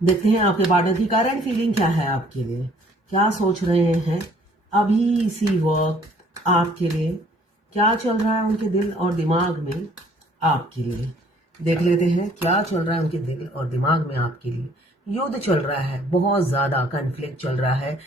देखते हैं आपके पार्टनर की करंट फीलिंग क्या है आपके लिए, क्या सोच रहे हैं अभी इसी वक्त आपके लिए, क्या चल रहा है उनके दिल और दिमाग में आपके लिए। देख लेते हैं क्या चल रहा है उनके दिल और दिमाग में आपके लिए। युद्ध चल रहा है, बहुत ज़्यादा कन्फ्लिक्ट चल रहा है।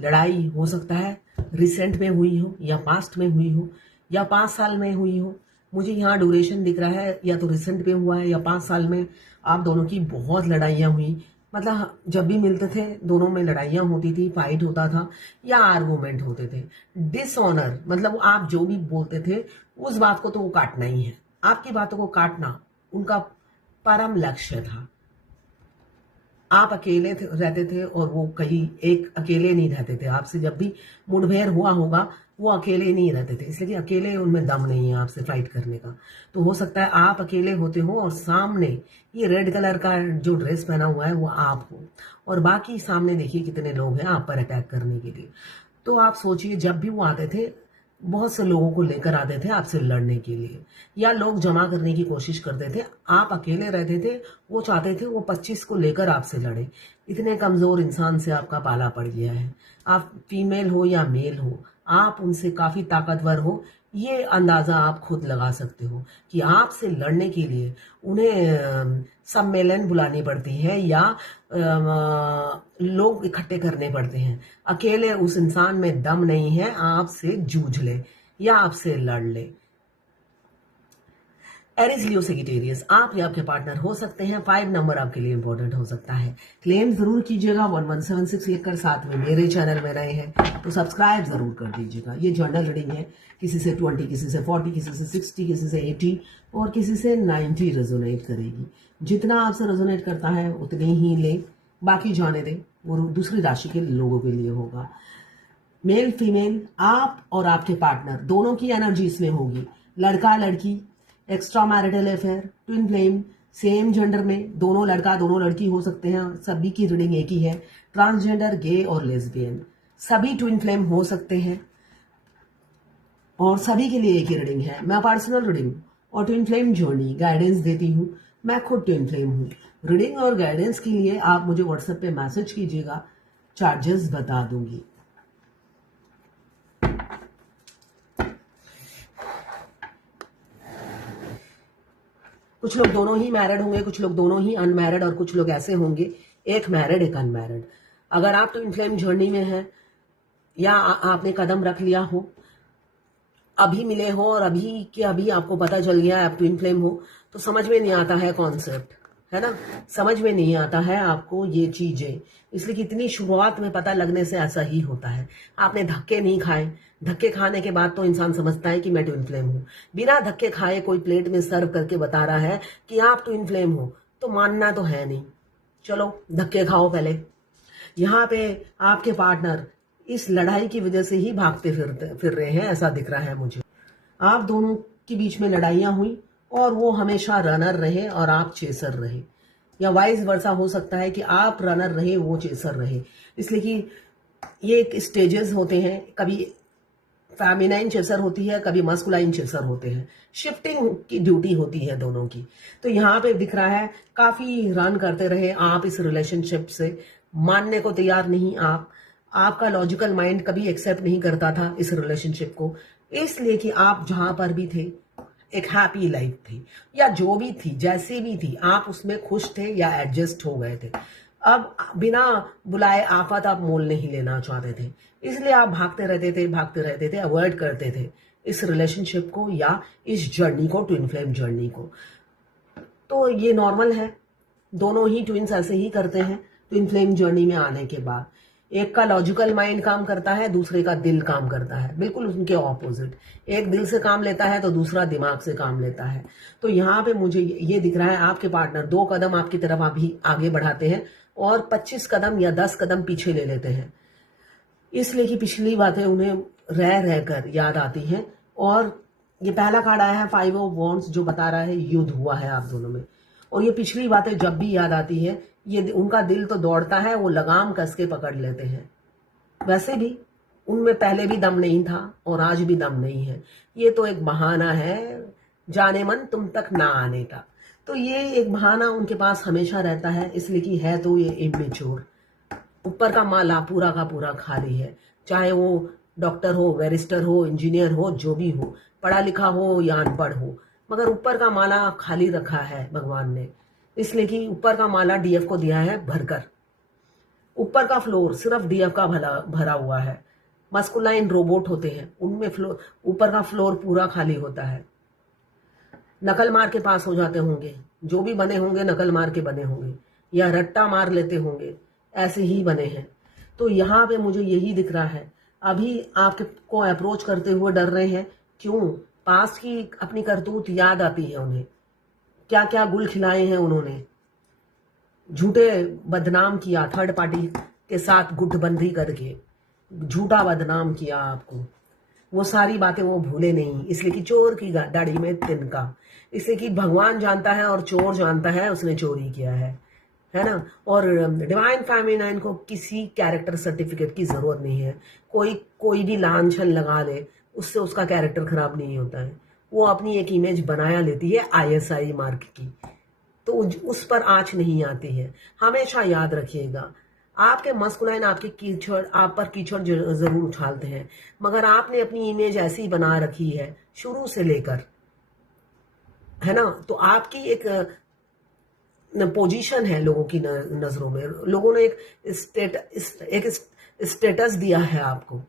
लड़ाई हो सकता है रिसेंट में हुई हो या पास्ट में हुई हो या 5 साल में हुई हो। मुझे यहाँ ड्यूरेशन दिख रहा है, या तो रिसेंट में हुआ है या 5 साल में आप दोनों की बहुत लड़ाइयाँ हुई। मतलब जब भी मिलते थे दोनों में लड़ाइयाँ होती थी, फाइट होता था या आर्गूमेंट होते थे। डिसऑनर मतलब आप जो भी बोलते थे उस बात को तो वो काटना ही है। आपकी बातों को काटना उनका परम लक्ष्य था। आप अकेले रहते थे और वो कहीं एक अकेले नहीं रहते थे। आपसे जब भी मुठभेड़ हुआ होगा वो अकेले नहीं रहते थे, इसलिए कि अकेले उनमें दम नहीं है आपसे फाइट करने का। तो हो सकता है आप अकेले होते हो और सामने ये रेड कलर का जो ड्रेस पहना हुआ है वो आप हो, और बाकी सामने देखिए कितने लोग हैं आप पर अटैक करने के लिए। तो आप सोचिए जब भी वो आते थे बहुत से लोगों को लेकर आते थे आपसे लड़ने के लिए, या लोग जमा करने की कोशिश करते थे। आप अकेले रहते थे, वो चाहते थे वो 25 को लेकर आपसे लड़े। इतने कमजोर इंसान से आपका पाला पड़ गया है। आप फीमेल हो या मेल हो, आप उनसे काफी ताकतवर हो, ये अंदाजा आप खुद लगा सकते हो कि आपसे लड़ने के लिए उन्हें सम्मेलन बुलानी पड़ती है या लोग इकट्ठे करने पड़ते हैं। अकेले उस इंसान में दम नहीं है आपसे जूझ ले या आपसे लड़ ले। एरिस लियो सेगिटेरियस, आप या आपके पार्टनर हो सकते हैं 5 नंबर आपके लिए इंपॉर्टेंट हो सकता है। क्लेम जरूर कीजिएगा 1176 लिखकर, साथ में मेरे चैनल में रहे हैं तो सब्सक्राइब जरूर कर दीजिएगा। ये जनरल रीडिंग है, किसी से 20, किसी से 40, किसी से 60, किसी से 80 और किसी से 90 रेजोनेट करेगी। जितना आपसे रेजोनेट करता है उतने ही ले, बाकी जाने दे, वो दूसरी राशि के लोगों के लिए होगा। मेल फीमेल, आप और आपके पार्टनर दोनों की एनर्जी इसमें होगी। लड़का लड़की, extra marital affair, twin flame, same gender में दोनों लड़का दोनों लड़की हो सकते हैं, सभी की रीडिंग एक ही है। ट्रांसजेंडर, गे और लेस्बियन, सभी ट्विन फ्लेम हो सकते हैं और सभी के लिए एक ही रीडिंग है। मैं पर्सनल रीडिंग और ट्विन फ्लेम जर्नी गाइडेंस देती हूँ। मैं खुद ट्विन फ्लेम हूँ। रीडिंग और गाइडेंस के लिए आप मुझे व्हाट्सएप पे मैसेज कीजिएगा, चार्जेस बता दूंगी। कुछ लोग दोनों ही मैरिड होंगे, कुछ लोग दोनों ही अनमैरिड, और कुछ लोग ऐसे होंगे एक मैरिड एक अनमैरिड। अगर आप ट्विन फ्लेम जर्नी में हैं या आपने कदम रख लिया हो, अभी मिले हो और अभी के अभी आपको पता चल गया आप ट्विन फ्लेम हो, तो समझ में नहीं आता है कॉन्सेप्ट, है ना। समझ में नहीं आता है आपको ये चीजें, इसलिए कि इतनी शुरुआत में पता लगने से ऐसा ही होता है। आपने धक्के नहीं खाए, धक्के खाने के बाद तो इंसान समझता है कि मैं ट्विन फ्लेम हूँ। बिना धक्के खाए कोई प्लेट में सर्व करके बता रहा है कि आप ट्विन फ्लेम हो, तो मानना तो है नहीं। चलो धक्के खाओ पहले। यहाँ पे आपके पार्टनर इस लड़ाई की वजह से ही भागते फिर रहे हैं, ऐसा दिख रहा है मुझे। आप दोनों के बीच में लड़ाइयां हुई और वो हमेशा रनर रहे और आप चेसर रहे, या वाइस वर्सा हो सकता है कि आप रनर रहे वो चेसर रहे। इसलिए कि ये एक स्टेजेस होते हैं, कभी फेमिनाइन चेसर होती है, कभी मस्कुलाइन चेसर होते हैं। शिफ्टिंग की ड्यूटी होती है दोनों की। तो यहाँ पे दिख रहा है काफी रन करते रहे आप इस रिलेशनशिप से, मानने को तैयार नहीं आप। आपका लॉजिकल माइंड कभी एक्सेप्ट नहीं करता था इस रिलेशनशिप को, इसलिए कि आप जहां पर भी थे एक हैप्पी लाइफ थी, या जो भी थी जैसी भी थी आप उसमें खुश थे या एडजस्ट हो गए थे। अब बिना बुलाए आफत आप मोल नहीं लेना चाहते थे, इसलिए आप भागते रहते थे, अवॉइड करते थे इस रिलेशनशिप को या इस जर्नी को, ट्विन फ्लेम जर्नी को। तो ये नॉर्मल है, दोनों ही ट्विंस ऐसे ही करते हैं ट्विन फ्लेम जर्नी में आने के बाद। एक का लॉजिकल माइंड काम करता है, दूसरे का दिल काम करता है, बिल्कुल उनके ऑपोजिट। एक दिल से काम लेता है तो दूसरा दिमाग से काम लेता है। तो यहाँ पे मुझे ये दिख रहा है आपके पार्टनर 2 कदम आपकी तरफ अभी आगे बढ़ाते हैं और 25 कदम या 10 कदम पीछे ले लेते हैं, इसलिए कि पिछली बातें उन्हें रह रहकर याद आती हैं। और ये पहला कार्ड आया है 5 ऑफ वॉन्ड्स, जो बता रहा है युद्ध हुआ है आप दोनों में, और ये पिछली बातें जब भी याद आती है ये उनका दिल तो दौड़ता है, वो लगाम कस के पकड़ लेते हैं। वैसे भी उनमें पहले भी दम नहीं था और आज भी दम नहीं है, ये तो एक बहाना है जाने मन तुम तक ना आने का। तो ये एक बहाना उनके पास हमेशा रहता है, इसलिए कि है तो ये इमेच्योर। ऊपर का माला पूरा का पूरा खाली है, चाहे वो डॉक्टर हो, बैरिस्टर हो, इंजीनियर हो, जो भी हो, पढ़ा लिखा हो या अनपढ़ हो, मगर ऊपर का माला खाली रखा है भगवान ने, इसलिए कि ऊपर का माला डीएफ को दिया है भरकर। ऊपर का फ्लोर सिर्फ डीएफ का भरा हुआ है। मस्कुलाइन रोबोट होते हैं, उनमें फ्लोर, ऊपर का फ्लोर पूरा खाली होता है। नकल मार के पास हो जाते होंगे, जो भी बने होंगे नकल मार के बने होंगे, या रट्टा मार लेते होंगे, ऐसे ही बने हैं। तो यहाँ पे मुझे यही दिख रहा है, अभी आपको अप्रोच करते हुए डर रहे हैं। क्यों? पास्ट की अपनी करतूत याद आती है उन्हें, क्या क्या गुल खिलाए हैं उन्होंने, झूठे बदनाम किया, थर्ड पार्टी के साथ गुटबंदी करके झूठा बदनाम किया आपको। वो सारी बातें वो भूले नहीं, इसलिए कि चोर की दाढ़ी में तिनका, इसलिए कि भगवान जानता है और चोर जानता है उसने चोरी किया है ना। और डिवाइन फेमिनाइन को किसी कैरेक्टर सर्टिफिकेट की जरूरत नहीं है। कोई भी लांछन लगा ले, उससे उसका कैरेक्टर खराब नहीं होता है। वो अपनी एक इमेज बनाया लेती है आईएसआई मार्क की, तो उस पर आंच नहीं आती है। हमेशा याद रखिएगा, आपके मस्कुलाइन आपके कीचड़, आप पर कीचड़ जरूर उछालते हैं, मगर आपने अपनी इमेज ऐसी बना रखी है शुरू से लेकर, है ना। तो आपकी एक पोजीशन है लोगों की नजरों में, लोगों ने एक स्टेटस दिया है आपको,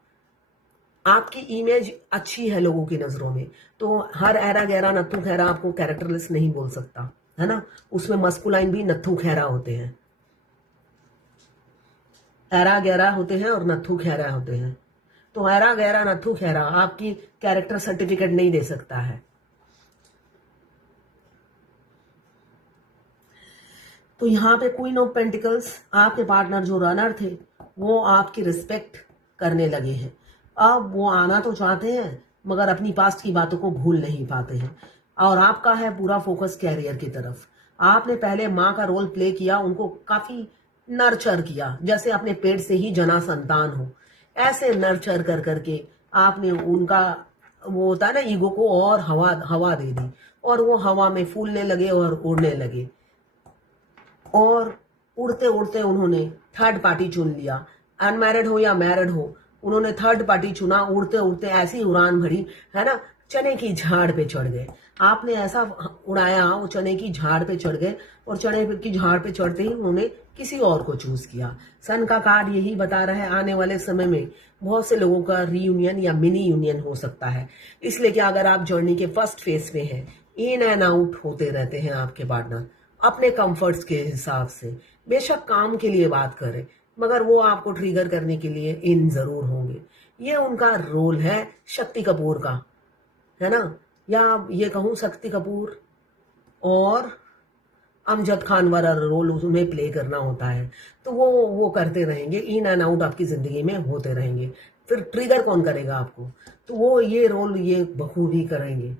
आपकी इमेज अच्छी है लोगों की नजरों में। तो हर ऐरा गहरा नत्थू खैरा आपको कैरेक्टरलेस नहीं बोल सकता, है ना। उसमें मस्कुलाइन भी नत्थू खैरा होते हैं, ऐरा गहरा होते हैं और नत्थू खैरा होते हैं। तो ऐरा गहरा नत्थू खैरा आपकी कैरेक्टर सर्टिफिकेट नहीं दे सकता है। तो यहाँ पे क्वीन ऑफ पेंटिकल्स, आपके पार्टनर जो रनर थे वो आपकी रिस्पेक्ट करने लगे हैं। अब वो आना तो चाहते हैं, मगर अपनी पास्ट की बातों को भूल नहीं पाते हैं। और आपका है पूरा फोकस कैरियर की तरफ। आपने पहले माँ का रोल प्ले किया, उनको काफी नर्चर किया, जैसे अपने पेट से ही जना संतान हो, ऐसे नर्चर कर करके आपने उनका, वो होता है ना, ईगो को और हवा दे दी, और वो हवा में फूलने लगे और उड़ने लगे। और उड़ते उड़ते उन्होंने थर्ड पार्टी चुन लिया, अनमैरिड हो या मैरिड हो, उन्होंने थर्ड पार्टी चुना। उड़ते उड़ते ऐसी उड़ान भरी, है ना, चने की झाड़ पे चढ़ गए। आपने ऐसा उड़ाया, वो चने की झाड़ पे चढ़ गए, और चने की झाड़ पे चढ़ते ही उन्होंने किसी और को चूज किया। सन का कार्ड यही बता रहा है, आने वाले समय में बहुत से लोगों का रीयूनियन या मिनी यूनियन हो सकता है। इसलिए कि अगर आप जर्नी के फर्स्ट फेज में हैं, इन एंड आउट होते रहते हैं आपके पार्टनर अपने कंफर्ट्स के हिसाब से। बेशक काम के लिए बात करें, मगर वो आपको ट्रिगर करने के लिए इन जरूर होंगे। ये उनका रोल है शक्ति कपूर का, है ना, या ये कहूं शक्ति कपूर और अमजद खान वाला रोल उन्हें प्ले करना होता है। तो वो करते रहेंगे, इन एंड आउट आपकी जिंदगी में होते रहेंगे। फिर ट्रिगर कौन करेगा आपको? तो वो ये रोल ये बखूबी करेंगे।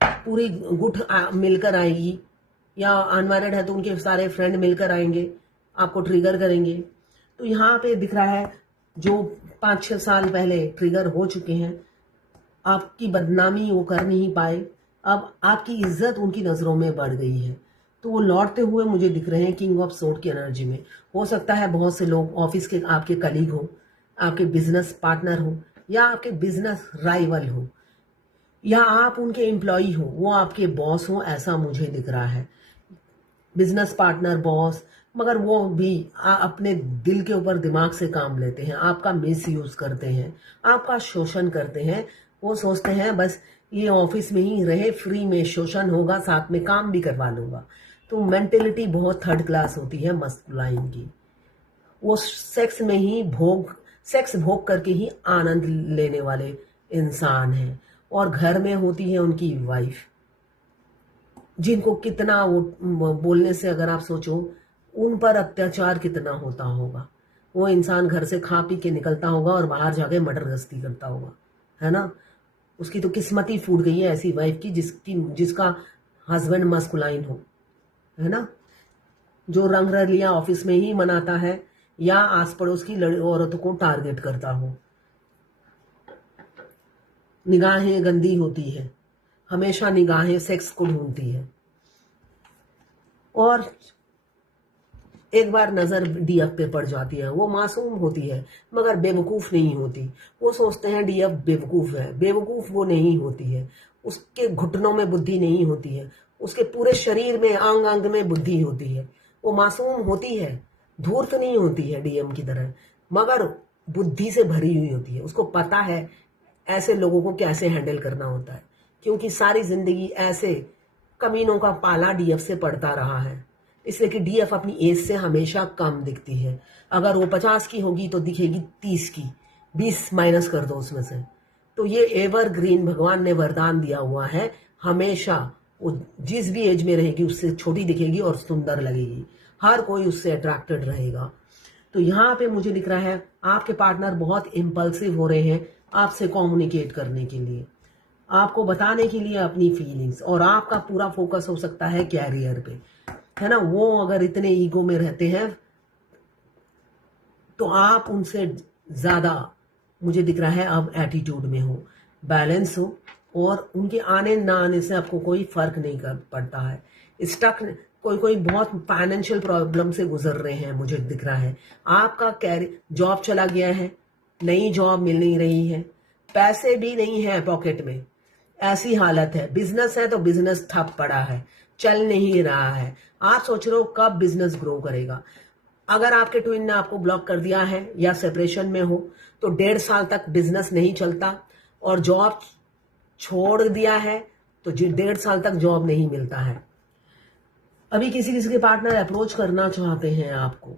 पूरी गुट मिलकर आएगी, या अनमैरिड है तो उनके सारे फ्रेंड मिलकर आएंगे, आपको ट्रिगर करेंगे। तो यहाँ पे दिख रहा है जो 5-6 साल पहले ट्रिगर हो चुके हैं, आपकी बदनामी वो कर नहीं पाए, अब आपकी इज्जत उनकी नजरों में बढ़ गई है। तो वो लौटते हुए मुझे दिख रहे हैं किंग ऑफ सोर्ड की एनर्जी में। हो सकता है बहुत से लोग ऑफिस के आपके कलीग हो, आपके बिजनेस पार्टनर हो, या आपके बिजनेस राइवल हो, या आप उनके एम्प्लॉय हो, वो आपके बॉस हो, ऐसा मुझे दिख रहा है। बिजनेस पार्टनर, बॉस, मगर वो भी अपने दिल के ऊपर दिमाग से काम लेते हैं, आपका मिस यूज करते हैं, आपका शोषण करते हैं। वो सोचते हैं बस ये ऑफिस में ही रहे, फ्री में शोषण होगा, साथ में काम भी करवा लूंगा। तो मेंटेलिटी बहुत थर्ड क्लास होती है मस्कुलाइन की। वो सेक्स भोग करके ही आनंद लेने वाले इंसान हैं। और घर में होती है उनकी वाइफ, जिनको कितना वो बोलने से अगर आप सोचो, उन पर अत्याचार कितना होता होगा। वो इंसान घर से खा पी के निकलता होगा और बाहर जाके मटर गश्ती करता होगा, है ना। उसकी तो किस्मत ही फूट गई है ऐसी वाइफ की जिसका हस्बैंड मस्कुलाइन हो, है ना। जो रंग रलियां ऑफिस में ही मनाता है, या आस पड़ोस की औरतों को टारगेट करता हो। निगाहें गंदी होती है, हमेशा निगाहें सेक्स को ढूंढती है। और एक बार नजर डीएफ पे पड़ जाती है। वो मासूम होती है मगर बेवकूफ नहीं होती। वो सोचते हैं डीएफ बेवकूफ है, बेवकूफ वो नहीं होती है। उसके घुटनों में बुद्धि नहीं होती है, उसके पूरे शरीर में अंग अंग में बुद्धि होती है। वो मासूम होती है, धूर्त नहीं होती है डीएम की तरह, मगर बुद्धि से भरी हुई होती है। उसको पता है ऐसे लोगों को कैसे हैंडल करना होता है, क्योंकि सारी जिंदगी ऐसे कमीनों का पाला डीएफ से पड़ता रहा है। इसलिए कि डीएफ अपनी एज से हमेशा कम दिखती है। अगर वो 50 की होगी तो दिखेगी 30 की, 20 माइनस कर दो उसमें से। तो ये एवरग्रीन भगवान ने वरदान दिया हुआ है, हमेशा वो जिस भी एज में रहेगी उससे छोटी दिखेगी और सुंदर लगेगी। हर कोई उससे अट्रैक्टेड रहेगा। तो यहाँ पे मुझे दिख रहा है आपके पार्टनर बहुत इम्पल्सिव हो रहे हैं आपसे कम्युनिकेट करने के लिए, आपको बताने के लिए अपनी फीलिंग्स, और आपका पूरा फोकस हो सकता है कैरियर पे, है ना। वो अगर इतने ईगो में रहते हैं तो आप उनसे ज्यादा मुझे दिख रहा है अब एटीट्यूड में हो, बैलेंस हो, और उनके आने ना आने से आपको कोई फर्क नहीं कर पड़ता है। स्टक कोई बहुत फाइनेंशियल प्रॉब्लम से गुजर रहे हैं मुझे दिख रहा है। आपका कैरियर जॉब चला गया है, नई जॉब मिल नहीं रही है, पैसे भी नहीं है पॉकेट में, ऐसी हालत है। बिजनेस है तो बिजनेस ठप पड़ा है, चल नहीं रहा है। आप सोच रहे हो कब बिजनेस ग्रो करेगा। अगर आपके ट्विन ने आपको ब्लॉक कर दिया है या सेपरेशन में हो तो 1.5 साल तक बिजनेस नहीं चलता, और जॉब छोड़ दिया है तो 1.5 साल तक जॉब नहीं मिलता है। अभी किसी किसी के पार्टनर अप्रोच करना चाहते हैं आपको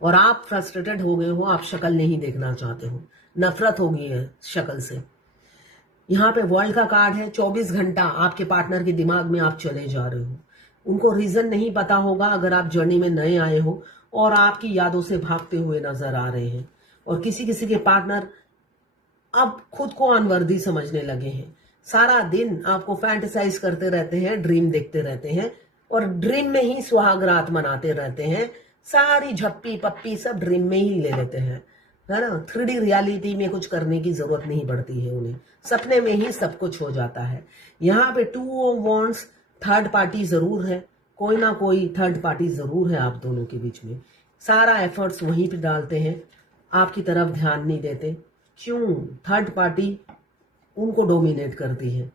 और आप फ्रस्ट्रेटेड हो गए हो, आप शक्ल नहीं देखना चाहते हो, नफरत हो गई है शक्ल से। यहाँ पे वर्ल्ड का कार्ड है, 24 घंटा आपके पार्टनर के दिमाग में आप चले जा रहे हो। उनको रीजन नहीं पता होगा अगर आप जर्नी में नए आए हो और आपकी यादों से भागते हुए नजर आ रहे हैं। और किसी किसी के पार्टनर अब खुद को अनवर्दी समझने लगे हैं। सारा दिन आपको फैंटेसाइज करते रहते हैं, ड्रीम देखते रहते हैं, और ड्रीम में ही सुहाग रात मनाते रहते हैं। सारी झप्पी पप्पी सब ड्रीम में ही ले लेते हैं, है ना। 3D रियलिटी में कुछ करने की जरूरत नहीं पड़ती है उन्हें, सपने में ही सब कुछ हो जाता है। यहाँ पे 2 ऑफ वॉन्ड्स, थर्ड पार्टी जरूर है, कोई ना कोई थर्ड पार्टी जरूर है आप दोनों के बीच में। सारा एफर्ट्स वहीं पे डालते हैं, आपकी तरफ ध्यान नहीं देते। क्यों? थर्ड पार्टी उनको डोमिनेट करती है,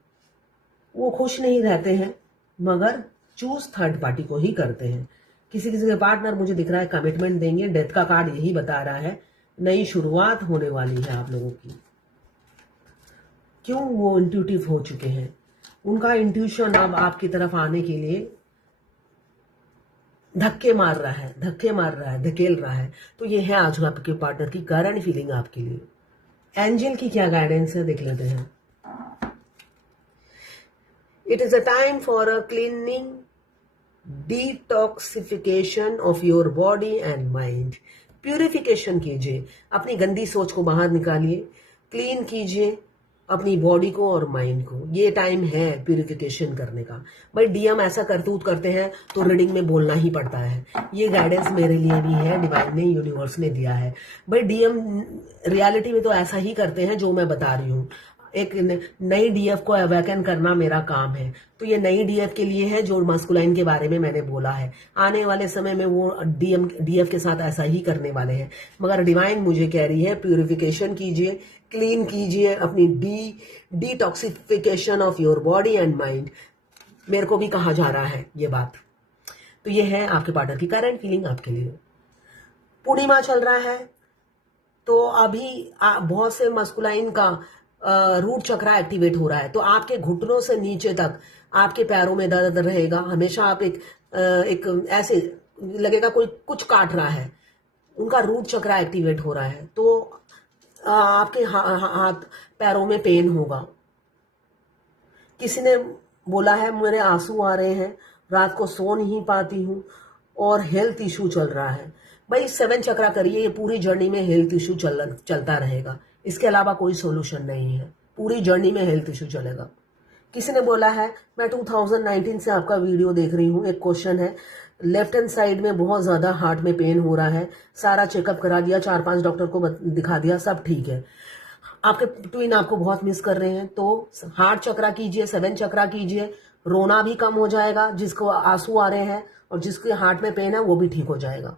वो खुश नहीं रहते हैं मगर चूज थर्ड पार्टी को ही करते हैं। किसी किसी के पार्टनर मुझे दिख रहा है कमिटमेंट देंगे, डेथ का कार्ड यही बता रहा है, नई शुरुआत होने वाली है आप लोगों की। क्यों? वो इंट्यूटिव हो चुके हैं, उनका इंट्यूशन अब आपकी तरफ आने के लिए धक्के मार रहा है, धकेल रहा है। तो ये है आज आपके पार्टनर की करंट फीलिंग आपके लिए। एंजल की क्या गाइडेंस है देख लेते हैं। It is a time for a cleaning, detoxification of your body and mind. Purification कीजिए, अपनी गंदी सोच को बाहर निकालिए, क्लीन कीजिए अपनी बॉडी को और माइंड को। ये टाइम है प्यूरिफिकेशन करने का। भाई डीएम ऐसा करतूत करते हैं तो रीडिंग में बोलना ही पड़ता है। ये गाइडेंस मेरे लिए भी है, डिवाइन ने, यूनिवर्स ने दिया है। भाई डीएम रियलिटी में तो ऐसा ही करते हैं जो मैं बता रही हूँ। एक नई डीएफ को अवेकन करना मेरा काम है। तो ये नई डीएफ के लिए है जो मस्कुलाइन के बारे में मैंने बोला है। आने वाले समय में वो डीएफ के साथ ऐसा ही करने वाले हैं। मगर डिवाइन मुझे कह रही है प्यूरिफिकेशन कीजिए, क्लीन कीजिए अपनी detoxification of your body and mind. मेरे को भी कहा जा रहा है ये बात। तो ये है आपके पार्टनर की करंट फीलिंग आपके लिए। पूर्णिमा चल रहा है तो अभी बहुत से मस्कुलाइन का रूट चक्रा एक्टिवेट हो रहा है। तो आपके घुटनों से नीचे तक आपके पैरों में दर्द रहेगा हमेशा। आप एक ऐसे लगेगा कोई कुछ काट रहा है, उनका रूट चक्रा एक्टिवेट हो रहा है। तो आपके हाथ पैरों में पेन होगा। किसी ने बोला है मेरे आंसू आ रहे हैं, रात को सो नहीं पाती हूँ, और हेल्थ इशू चल रहा है। भाई 7 चक्रा करिए, ये पूरी जर्नी में हेल्थ इशू चलता रहेगा। इसके अलावा कोई सोल्यूशन नहीं है, पूरी जर्नी में हेल्थ इशू चलेगा। किसी ने बोला है मैं 2019 से आपका वीडियो देख रही हूँ। एक क्वेश्चन है, लेफ्ट हैंड साइड में बहुत ज्यादा हार्ट में पेन हो रहा है, सारा चेकअप करा दिया, 4-5 डॉक्टर को दिखा दिया, सब ठीक है। आपके ट्विन आपको बहुत मिस कर रहे हैं। तो हार्ट चक्रा कीजिए, 7 चक्रा कीजिए, रोना भी कम हो जाएगा, जिसको आंसू आ रहे हैं और जिसके हार्ट में पेन है वो भी ठीक हो जाएगा।